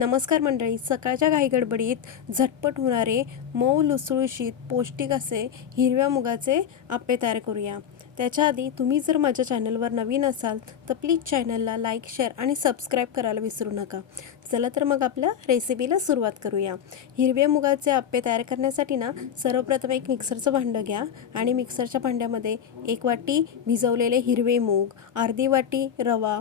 नमस्कार मंडळी, सकाळच्या घाईगडबडीत झटपट होणारे मऊ लुसलुशीत पौष्टिक असे हिरव्या मुगाचे आप्पे तयार करूया. त्याच्या आधी तुम्ही जर माझ्या चॅनलवर नवीन असाल तर प्लीज चॅनलला लाईक, शेअर आणि सबस्क्राईब करायला विसरू नका. चला तर मग आपल्या रेसिपीला सुरुवात करूया. हिरव्या मुगाचे आप्पे तयार करण्यासाठी सर्वप्रथम एक मिक्सरचं भांडं घ्या आणि मिक्सरच्या भांड्यामध्ये 1 वाटी भिजवलेले हिरवे मूग, अर्धी वाटी रवा,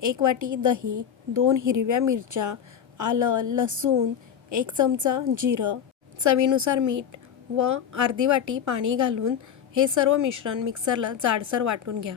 1 वाटी दही, 2 हिरव्या मिरच्या, आलं, लसूण, 1 चमचा जिरं, चवीनुसार मीठ व अर्धी वाटी पाणी घालून हे सर्व मिश्रण मिक्सरला जाडसर वाटून घ्या.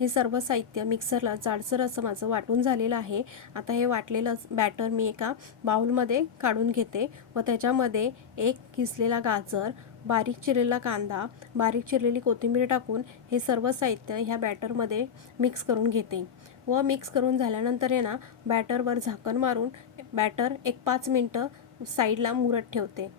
हे सर्व साहित्य मिक्सरला जाडसर असं माझं वाटून झालेलं आहे. आता हे वाटलेलं बॅटर मी एका बाउलमध्ये काढून घेते व त्याच्यामध्ये एक किसलेला गाजर, बारीक चिरलेला कांदा, बारीक चिरलेली कोथिंबीर टाकून हे सर्व साहित्य ह्या बॅटरमध्ये मिक्स करून घेते व मिक्स करून झाल्यानंतर बॅटरवर झाकण मारून बॅटर एक 5 मिनटं साईडला मुरत ठेवते.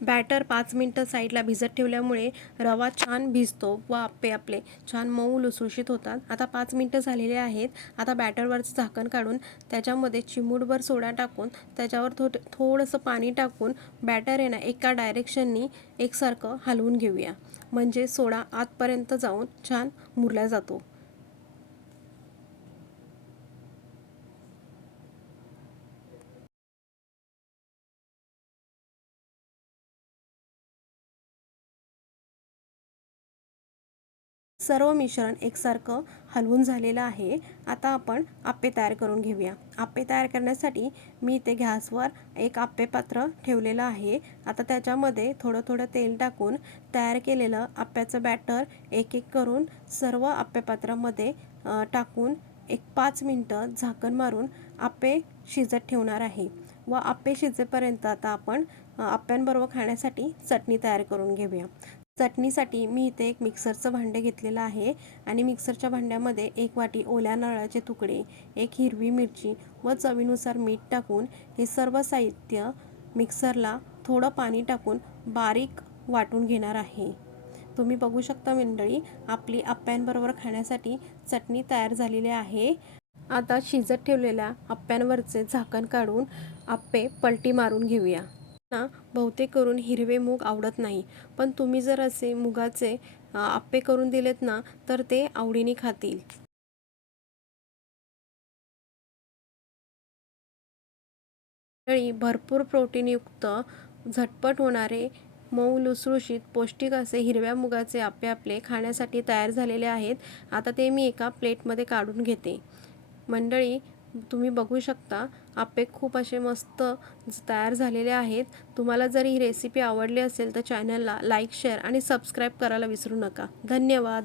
बॅटर 5 मिनटं साईडला भिजत ठेवल्यामुळे रवा छान भिजतो व आप्पे आपले छान मऊ लुसलुशीत होतात. आता 5 मिनटं झालेले आहेत. आता बॅटरवरचं झाकण काढून त्याच्यामध्ये चिमूटभर सोडा टाकून त्याच्यावर थोडंसं पाणी टाकून बॅटर एका डायरेक्शननी एकसारखं हलवून घेऊया, म्हणजे सोडा आतपर्यंत जाऊन छान मुरला जातो. सर्व मिश्रण एकसारखं हलवून झालेलं आहे. आता आपण आप्पे तयार करून घेऊया. आप्पे तयार करण्यासाठी मी इथे गॅसवर एक आप्पे पात्र ठेवलेलं आहे. आता त्याच्यामध्ये थोडं थोडं तेल टाकून तयार केलेलं आप्याचं बॅटर एक एक करून सर्व आप्पे पात्रामध्ये टाकून एक 5 मिनटं झाकण मारून आप्पे शिजत ठेवणार आहे व आप्पे शिजेपर्यंत आता आपण आप्यांबरोबर खाण्यासाठी चटणी तयार करून घेऊया. चटणीसाठी मी इथे एक मिक्सरचं भांडे घेतलेलं आहे आणि मिक्सरच्या भांड्यामध्ये 1 वाटी ओल्या नारळाचे तुकडे, 1 हिरवी मिरची व चवीनुसार मीठ टाकून हे सर्व साहित्य मिक्सरला थोडं पाणी टाकून बारीक वाटून घेणार आहे. तुम्ही बघू शकता मंडळी, आपली आप्यांबरोबर खाण्यासाठी चटणी तयार झालेली आहे. आता शिजत ठेवलेल्या आप्यांवरचे झाकण काढून आप्पे पलटी मारून घेऊया. बहुतेक करून हिरवे मूग आवडत नाही, पण तुम्ही जर असे मुगाचे आप्पे करून दिलेत तर ते आवडीने खातील. भरपूर प्रोटीनयुक्त झटपट होणारे मऊ लुसलुशीत पौष्टिक असे हिरव्या मुगाचे आप्पे आपले खाण्यासाठी तयार झालेले आहेत. आता ते मी एका प्लेटमध्ये काढून घेते. मंडळी, तुम्ही बघू शकता आप्पे खूप असे मस्त तयार झालेले आहेत. तुम्हाला जर ही रेसिपी आवडली असेल तर चॅनलला लाईक, शेअर आणि सबस्क्राईब करायला विसरू नका. धन्यवाद.